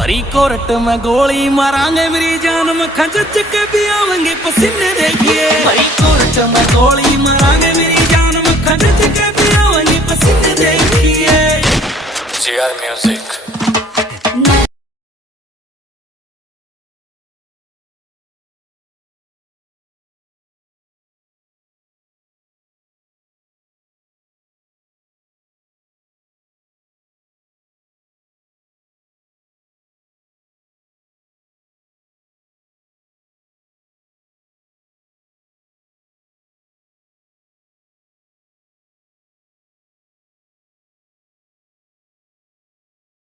भरी कोर्ट में गोली मारांगे मेरी जान में खंजच के भी आवेंगे पसीने देखिए। भरी कोर्ट में गोली मारांगे मेरी जान में खंजच के भी आवेंगे पसीने देखिए। GR Music।